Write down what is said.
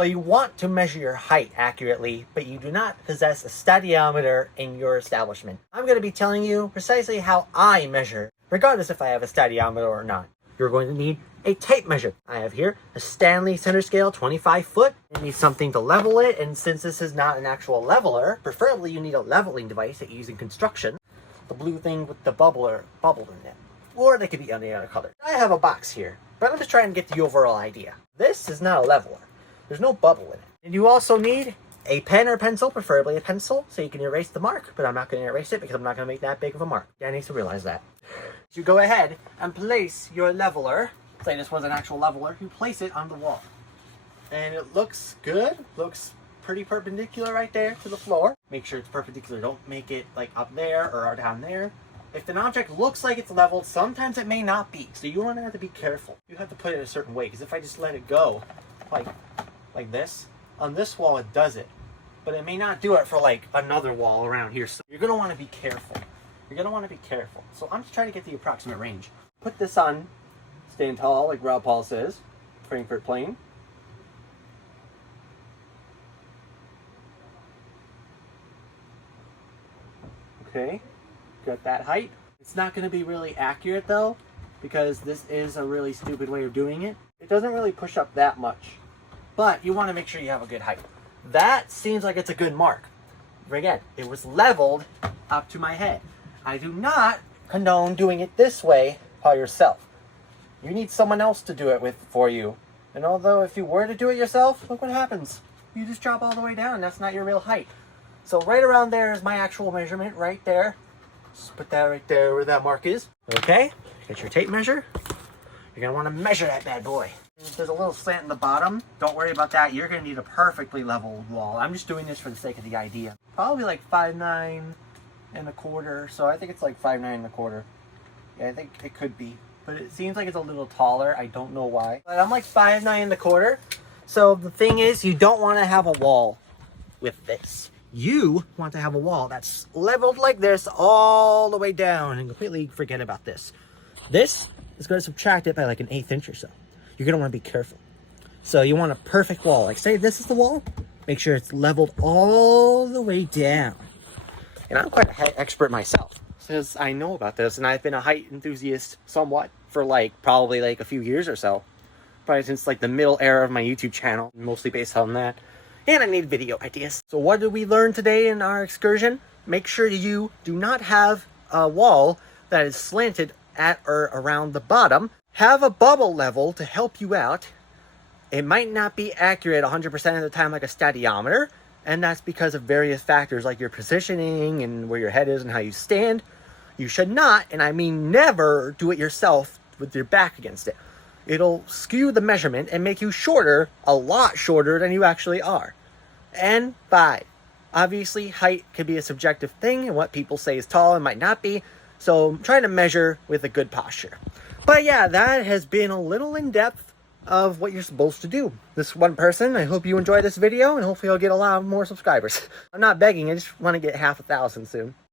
So you want to measure your height accurately, but you do not possess a stadiometer in your establishment. I'm going to be telling you precisely how I measure, regardless if I have a stadiometer or not. You're going to need a tape measure. I have here a Stanley center scale 25 foot. You need something to level it, and since this is not an actual leveler, preferably you need a leveling device that you use in construction. The blue thing with the bubble in it. Or they could be any other color. I have a box here, but I'm just trying to get the overall idea. This is not a leveler. There's no bubble in it. And you also need a pen or pencil, preferably a pencil, so you can erase the mark, but I'm not going to erase it because I'm not going to make that big of a mark. Yeah, I need to realize that. You go ahead and place your leveler. Say this was an actual leveler. You place it on the wall. And it looks good. Looks pretty perpendicular right there to the floor. Make sure it's perpendicular. Don't make it like up there or down there. If an object looks like it's leveled, sometimes it may not be. So you want to have to be careful. You have to put it a certain way, because if I just let it go like this, on this wall it does it. But it may not do it for like another wall around here. So you're going to want to be careful. You're going to want to be careful. So I'm just trying to get the approximate range. Put this on, stand tall, like Rob Paul says. Frankfurt plane. Okay, got that height. It's not going to be really accurate though, because this is a really stupid way of doing it. It doesn't really push up that much, but you want to make sure you have a good height. That seems like it's a good mark. Again, it was leveled up to my head. I do not condone doing it this way by yourself. You need someone else to do it for you. And although if you were to do it yourself, look what happens. You just drop all the way down. That's not your real height. So right around there is my actual measurement, right there. Just put that right there where that mark is. Okay, get your tape measure. You're gonna wanna measure that bad boy. There's a little slant in the bottom. Don't worry about that. You're gonna need a perfectly level wall. I'm just doing this for the sake of the idea. Probably like 5'9", so I think it's like 5'9", Yeah, I think it could be. But it seems like it's a little taller. I don't know why. But I'm like 5'9". So the thing is, you don't wanna have a wall with this. You want to have a wall that's leveled like this all the way down and completely forget about this. This is going to subtract it by like an 1/8 inch or so. You're going to want to be careful. So you want a perfect wall. Like say this is the wall. Make sure it's leveled all the way down. And I'm quite an expert myself, because I know about this, and I've been a height enthusiast somewhat for like probably like a few years or so. Probably since like the middle era of my YouTube channel, mostly based on that. And I need video ideas. So what did we learn today in our excursion? Make sure you do not have a wall that is slanted at or around the bottom. Have a bubble level to help you out. It might not be accurate 100% of the time like a stadiometer, and that's because of various factors like your positioning and where your head is and how you stand. You should not, and I mean never, do it yourself with your back against it. It'll skew the measurement and make you shorter, a lot shorter than you actually are. And 5. Obviously, height can be a subjective thing, and what people say is tall and might not be. So try to measure with a good posture. But yeah, that has been a little in-depth of what you're supposed to do. This one person, I hope you enjoyed this video, and hopefully I'll get a lot more subscribers. I'm not begging, I just want to get 500,000 soon.